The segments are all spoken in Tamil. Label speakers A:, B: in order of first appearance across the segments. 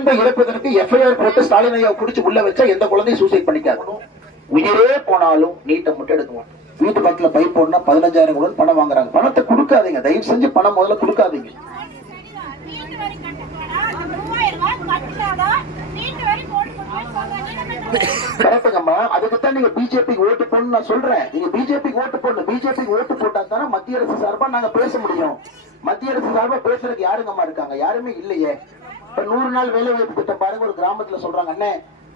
A: குழந்தை இறப்பதற்கு எஃப்ஐஆர் போட்டு ஸ்டாலின் ஐயா குடிச்சு உள்ள வச்சா எந்த குழந்தையும் சூசைட் பண்ணிக்காது. உயிரே போனாலும் நீட்டை மட்டும் எடுக்க மாட்டோம் வீட்டு பக்கத்துல பைப் போடனா பதினஞ்சாயிரம் கூட பணம் வாங்குறாங்க. பணத்தை கொடுக்காதீங்க. தயவு செஞ்சு பணம் முதல்ல கொடுக்காதீங்க. கரெக்டுங்கம்மா. அதுக்குத்தான் நீங்க பிஜேபிக்கு ஓட்டு போடணும் நான் சொல்றேன். நீங்க பிஜேபிக்கு ஓட்டு போடணும். பிஜேபிக்கு ஓட்டு போட்டா தானே மத்திய அரசு சார்பா நாங்க பேச முடியும். மத்திய அரசு சார்பா பேசுறதுக்கு யாருங்கம்மா இருக்காங்க? யாருமே இல்லையே. நூறு நாள் வேலை வாய்ப்பு திட்டம் பாருங்க ஒரு கிராமத்துல சொல்றாங்க அண்ணே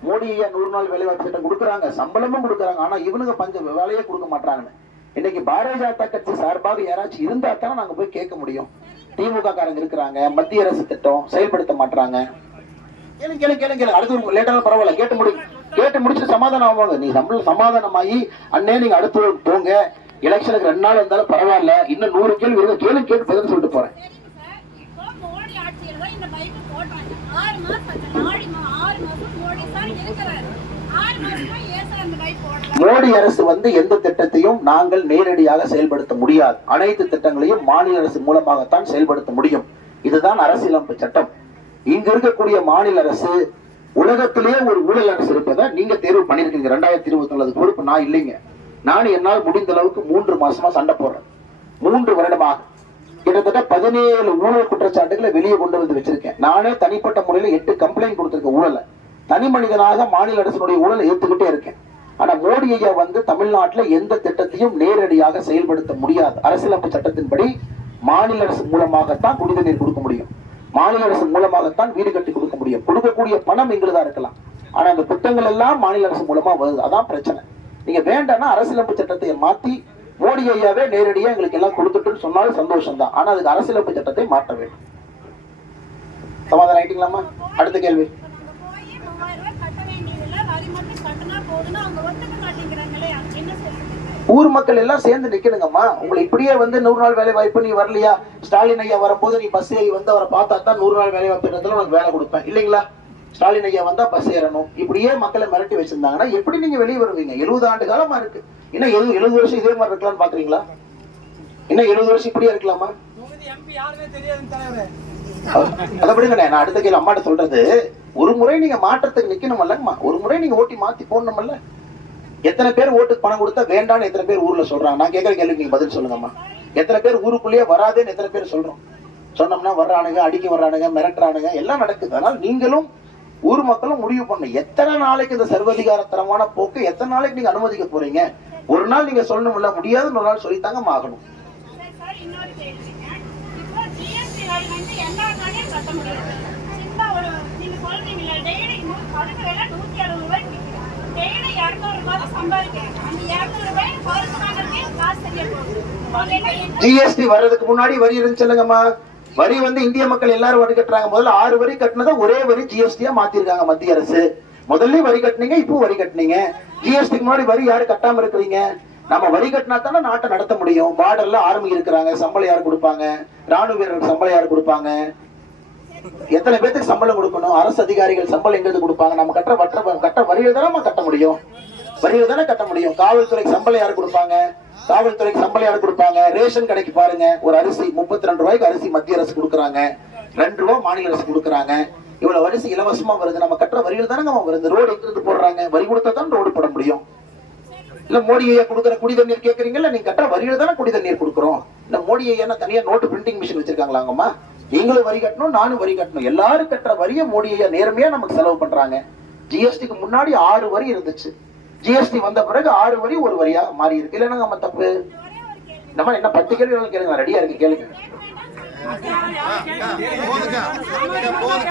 A: மோடி ஐயா நூறு நாள் வேலை வாய்ப்பு திட்டம் கொடுக்குறாங்க சம்பளமும் கொடுக்குறாங்க ஆனா இவனுங்க பஞ்ச வேலையே கொடுக்க மாட்டாங்கன்னு. இன்னைக்கு பாரதிய ஜனதா கட்சி சார்பாக யாராச்சும் இருந்தா தானே நாங்க போய் கேட்க முடியும். திமுக காரங்க இருக்கிறாங்க மத்திய அரசு திட்டம் செயல்படுத்த மாட்டாங்க கேளு கேளு கேளு கேளுங்க அடுத்து லேட்டாலும் பரவாயில்ல கேட்டு முடி கேட்டு முடிச்சு சமாதானம் ஆவாங்க. நீ நம்மள சமாதானமாகி அண்ணே நீங்க அடுத்து போங்க. எலெக்ஷனுக்கு ரெண்டு நாள் இருந்தாலும் பரவாயில்ல. இன்னும் நூறு கேள்வி இருக்கு. கேளுங்க கேட்டு பதில் சொல்லிட்டு போறேன்
B: சரிங்க சார். இப்போ மோடி ஆட்சியில தான் இந்த பைக்கு போட்டாங்க. ஆறு மாசம் ஆறு மாசம் மோடி சார் இருக்கிறாரு. ஆறு மாசமா ஏன் சார் அந்த போடல?
A: மோடி அரசு வந்து எந்த திட்டத்தையும் நாங்கள் நேரடியாக செயல்படுத்த முடியாது. அனைத்து திட்டங்களையும் மாநில அரசு மூலமாகத்தான் செயல்படுத்த முடியும். இதுதான் அரசியலமைப்பு சட்டம். இங்க இருக்கக்கூடிய மாநில அரசு உலகத்திலேயே ஒரு ஊழல் அரசு இருப்பதை நீங்க தேர்வு பண்ணிருக்கீங்க. ரெண்டாயிரத்தி இருபத்தி ஒன்பது பொறுப்பு நான் இல்லைங்க. நான் என்னால் முடிந்த அளவுக்கு மூன்று மாசமா சண்டை போடுறேன். மூன்று வருடமாக. கிட்டத்தட்ட பதினேழு ஊழல் குற்றச்சாட்டுகளை வெளியே கொண்டு வந்து வச்சிருக்கேன். நானே தனிப்பட்ட முறையில் எட்டு கம்ப்ளைண்ட் கொடுத்துருக்கேன் ஊழலை. தனி மனிதனாக மாநில அரசினுடைய ஊழலை ஏத்துக்கிட்டே இருக்கேன். ஆனா மோடி ஐயா வந்து தமிழ்நாட்டில் எந்த திட்டத்தையும் நேரடியாக செயல்படுத்த முடியாது. அரசியலமைப்பு சட்டத்தின்படி மாநில அரசு மூலமாகத்தான் குடித நீர் கொடுக்க முடியும். மாநில அரசு மூலமாகத்தான் வீடு கட்டி கொடுக்க முடியும். கொடுக்கக்கூடிய பணம் எங்களுதா இருக்கலாம். ஆனா அந்த திட்டங்கள் எல்லாம் மாநில அரசு மூலமா வருது. அதான் பிரச்சனை. நீங்க வேண்டாம்னா அரசியலமைப்பு சட்டத்தை மாத்தி மோடி ஐயாவே நேரடியா எங்களுக்கு எல்லாம் கொடுத்துட்டுன்னு சொன்னாலும் சந்தோஷம் தான் ஆனா அதுக்கு அரசியலமைப்பு சட்டத்தை மாற்ற வேண்டும். சமாதானம் ஆயிட்டீங்களாமா அடுத்த கேள்வி. ஊர் மக்கள் எல்லாம் சேர்ந்து நிக்கணுங்கம்மா. உங்களை இப்படியே வந்து நூறு நாள் வேலை வாய்ப்பு நீ வரலையா? ஸ்டாலின் ஐயா வரும்போது நீ பஸ் ஏறி வந்து அவரை பார்த்தா தான் நூறு நாள் வேலை வாய்ப்பு இடத்துல உனக்கு வேலை கொடுப்பேன். இல்லைங்களா? ஸ்டாலின் ஐயா வந்தா பஸ் ஏறணும். இப்படியே மக்களை மிரட்டி வச்சிருந்தாங்கன்னா எப்படி நீங்க வெளியே வருவீங்க? எழுபது ஆண்டு காலமா இருக்கு. இன்னும் எழுபது எழுபது வருஷம் இதே மாதிரி இருக்கலாம்னு பாக்குறீங்களா? இன்னும் எழுபது வருஷம் இப்படியே இருக்கலாமா? அதப்படிங்கண்ணே நான் அடுத்த கேள்வி அம்மாட்ட சொல்றது ஒரு முறை நீங்க மாற்றத்துக்கு நிக்கணுமல்லங்கம்மா. ஒரு முறை நீங்க ஓட்டி மாத்தி போடணுமல்ல. எத்தனை பேர் ஓட்டுக்கு பணம் கொடுத்தா வேண்டாம்னு எத்தனை பேர் ஊர்ல சொல்றாங்க? நான் கேட்கற கேள்விக்கு நீங்க பதில் சொல்லுங்கம்மா. எத்தனை பேர் ஊருக்குள்ளேயே வராதேன்னு எத்தனை பேர் சொல்றோம். சொன்னோம்னா வர்றானுங்க அடிக்க வர்றானுங்க மிரட்டுறானுங்க எல்லாம் நடக்குது. அதனால நீங்களும் ஊர் மக்களும் முடிவு பண்ணணும் எத்தனை நாளைக்கு இந்த சர்வதிகாரத்தனமான போக்கு எத்தனை நாளைக்கு நீங்க அனுமதிக்க போறீங்க? ஒரு நாள் நீங்க சொல்லணும்ல முடியாதுன்னு ஒரு நாள் சொல்லித்தாங்க ஆகணும். ஜிஎஸ்டி வர்றதுக்கு முன்னாடி வரி இருந்துச்சுல்லங்கம்மா வரி வந்து இந்திய மக்கள் எல்லாரும் வரி கட்டுறாங்க. முதல்ல ஆறு வரி கட்டினதை ஒரே வரி ஜிஎஸ்டியா மாத்திருக்காங்க மத்திய அரசு. முதல்ல வரி கட்டுனீங்க இப்போ வரி கட்டுனீங்க. ஜிஎஸ்டிக்கு முன்னாடி வரி யாரு கட்டாம இருக்கிறீங்க? நம்ம வரி கட்டினா தானே நாட்டை நடத்த முடியும். பார்டர்ல ஆர்மி இருக்கிறாங்க. சம்பளம் யாரு கொடுப்பாங்க? ராணுவ வீரர்களுக்கு சம்பளம் யாரு கொடுப்பாங்க? எத்தனை பேத்துக்கு சம்பளம் கொடுக்கணும்? அரசு அதிகாரிகள் சம்பளம் எங்க கொடுப்பாங்க. நம்ம கட்டுற வட்ட கட்ட வரியில் தானே கட்ட முடியும். வரியில தானே கட்ட முடியும்? காவல்துறைக்கு சம்பளம் யாரு கொடுப்பாங்க? காவல்துறைக்கு சம்பளம் யாரு கொடுப்பாங்க? ரேஷன் கடைக்கு பாருங்க. ஒரு அரிசி முப்பத்தி ரெண்டு ரூபாய்க்கு அரிசி மத்திய அரசு கொடுக்குறாங்க. ரெண்டு ரூபா மாநில அரசு கொடுக்குறாங்க. இவ்வளவு அரிசி இலவசமா வருது. நம்ம கட்டுற வரியில் தானே நம்ம வருது. ரோடு எங்கிருந்து போடுறாங்க? வரி கொடுத்தா தான் ரோடு போட முடியும். இல்ல மோடி ஐயா கொடுக்குற குடி தண்ணீர் கேக்குறீங்கல்ல நீங்க கட்டுற வரியில தானே குடி தண்ணீர் கொடுக்குறோம். இல்ல மோடி ஐயா தனியா நோட்டு பிரிண்டிங் மிஷின் வச்சிருக்காங்களாங்கம்மா? நீங்களும் வரி கட்டணும் நானும் வரி கட்டணும். எல்லாரும் கட்டுற வரியை மோடி ஐயா நேர்மையா நமக்கு செலவு பண்றாங்க. ஜிஎஸ்டிக்கு முன்னாடி ஆறு வரி இருந்துச்சு. ஜிஎஸ்டி வந்த பிறகு ஆறு வரி ஒரு வரியா மாறி இருக்கு. இல்லைன்னா நம்ம தப்பு. நம்ம என்ன பத்து கேள்வி கேளுங்க ரெடியா இருக்கு கேளுங்க.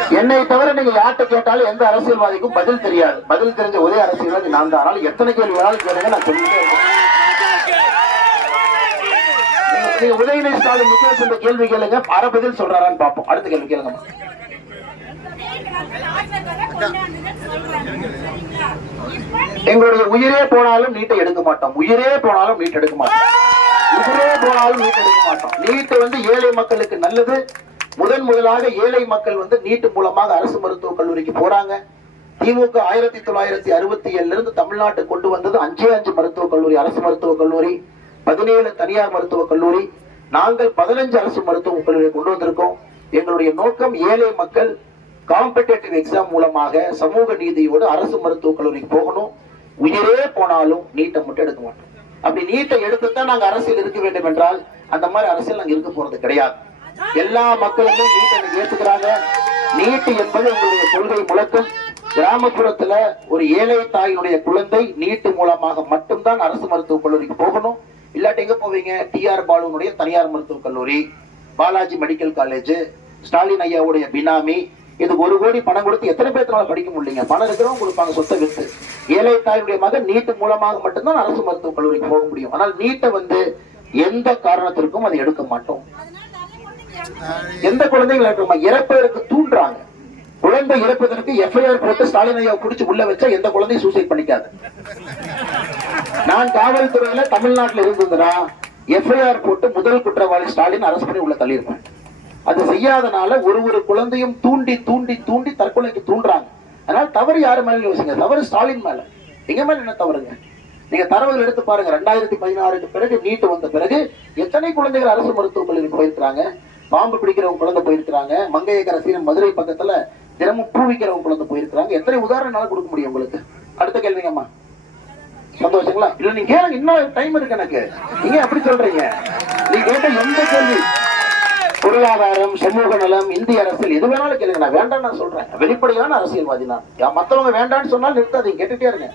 A: என்னை தவிர நீங்க யார்கிட்ட கேட்டாலும் எந்த அரசியல்வாதிக்கும் பதில் தெரியாது. பதில் தெரிஞ்ச ஒரே அரசியல்வாதி நான் தான். ஆனால் எத்தனை கேள்வி வேணாலும் கேளுங்க நான் சொல்லிட்டே இருக்கேன். நீங்க- உதயநிதி ஸ்டாலின் நிக்கேஷ் கேள்வி கேளுங்க. அரை பதில் சொல்றாரான்னு பார்ப்போம். அடுத்த கேள்வி கேளுங்க எங்களுடைய உயிரே போனாலும் நீட்டை எடுக்க மாட்டோம். உயிரே போனாலும் நீட் எடுக்க மாட்டோம். உயிரே போனாலும் நீட் எடுக்க மாட்டோம். நீட்டு வந்து ஏழை மக்களுக்கு நல்லது. முதன் முதலாக ஏழை மக்கள் வந்து நீட்டு மூலமாக அரசு மருத்துவக் கல்லூரிக்கு போறாங்க. திமுக ஆயிரத்தி தொள்ளாயிரத்தி அறுபத்தி ஏழுல இருந்து தமிழ்நாட்டுக்கு கொண்டு வந்தது அஞ்சே அஞ்சு மருத்துவக் கல்லூரி அரசு மருத்துவக் கல்லூரி பதினேழு தனியார் மருத்துவக் கல்லூரி. நாங்கள் பதினஞ்சு அரசு மருத்துவக் கல்லூரி கொண்டு வந்திருக்கோம். எங்களுடைய நோக்கம் ஏழை மக்கள் காம்படேட்டிவ் எக்ஸாம் மூலமாக சமூக நீதியோடு அரசு மருத்துவக் கல்லூரிக்கு போகணும். உயிரே போனாலும் நீட்டை மட்டும் எடுக்க மாட்டோம். அப்படி நீட்டை எடுத்துத்தான் நாங்க அரசியல் இருக்க வேண்டும் என்றால் அந்த மாதிரி அரசியல் நாங்க இருக்க போறது கிடையாது. எல்லா மக்களுமே நீட்டை ஏத்துக்கிறாங்க. நீட்டு என்பது எங்களுடைய கொள்கை முழக்கம். கிராமப்புறத்துல ஒரு ஏழை தாயினுடைய குழந்தை நீட்டு மூலமாக மட்டும்தான் அரசு மருத்துவக் கல்லூரிக்கு போகணும். இல்லாட்டி எங்க போவீங்க? டிஆர் பாலுனுடைய தனியார் மருத்துவக் கல்லூரி பாலாஜி மெடிக்கல் காலேஜ் ஸ்டாலின் ஐயாவுடைய பினாமி இதுக்கு ஒரு கோடி பணம் கொடுத்து எத்தனை பேர்த்தனால படிக்க முடியலங்க? பணம் இருக்கிறவங்க கொடுப்பாங்க சொத்தை வித்து. ஏழை தாயுடைய மகன் நீட்டு மூலமாக மட்டும்தான் அரசு மருத்துவக் கல்லூரிக்கு போக முடியும். ஆனால் நீட்டை வந்து எந்த காரணத்திற்கும் அதை எடுக்க மாட்டோம். எந்த குழந்தைகள் இருக்கமா? இறப்பதற்கு தூண்டுறாங்க. குழந்தை இறப்பதற்கு எஃப்ஐஆர் போட்டு ஸ்டாலின் ஐயா குடிச்சு உள்ள வச்சா எந்த குழந்தையும் சூசைட் பண்ணிக்காது. நான் காவல்துறையில தமிழ்நாட்டுல இருந்ததுன்னா எஃப்ஐஆர் போட்டு முதல் குற்றவாளி ஸ்டாலின் அரசு பண்ணி உள்ள தள்ளியிருப்பேன். அது செய்யாதனால ஒரு ஒரு குழந்தையும் தூண்டி தூண்டி தூண்டி தற்கொலைக்கு தூண்டுறாங்க. அதனால தவறு யாரு மேலே யோசிங்க. தவறு ஸ்டாலின் மேல. எங்க மேல என்ன தவறுங்க? நீங்க தரவுகள் எடுத்து பாருங்க. ரெண்டாயிரத்தி பதினாறுக்கு பிறகு நீட்டு வந்த பிறகு எத்தனை குழந்தைகள் அரசு மருத்துவமனையில் போயிருக்கிறாங்க? பாம்பு பிடிக்கிறவங்க குழந்தை போயிருக்கிறாங்க. மங்கையக்கரசின் மதுரை பக்கத்துல தினமும் பூ விற்கிறவங்க குழந்தை போயிருக்கிறாங்க. எத்தனை உதாரணம் கொடுக்க முடியும் உங்களுக்கு? அடுத்த கேள்விங்கம்மா சந்தோஷங்களா? இல்ல நீங்க கேளுங்க. இன்னும் டைம் இருக்கு எனக்கு. நீங்க அப்படி சொல்றீங்க? நீங்க கேட்ட எந்த கேள்வி? பொருளாதாரம் சமூக நலம் இந்திய அரசியல் எது வேணாலும் கேளுங்க. நான் வேண்டாம் நான் சொல்றேன். வெளிப்படையான அரசியல்வாதி நான். யா- மத்தவங்க வேண்டாம்னு சொன்னாலும் நிறுத்தாதீங்க. கேட்டுட்டே இருங்க.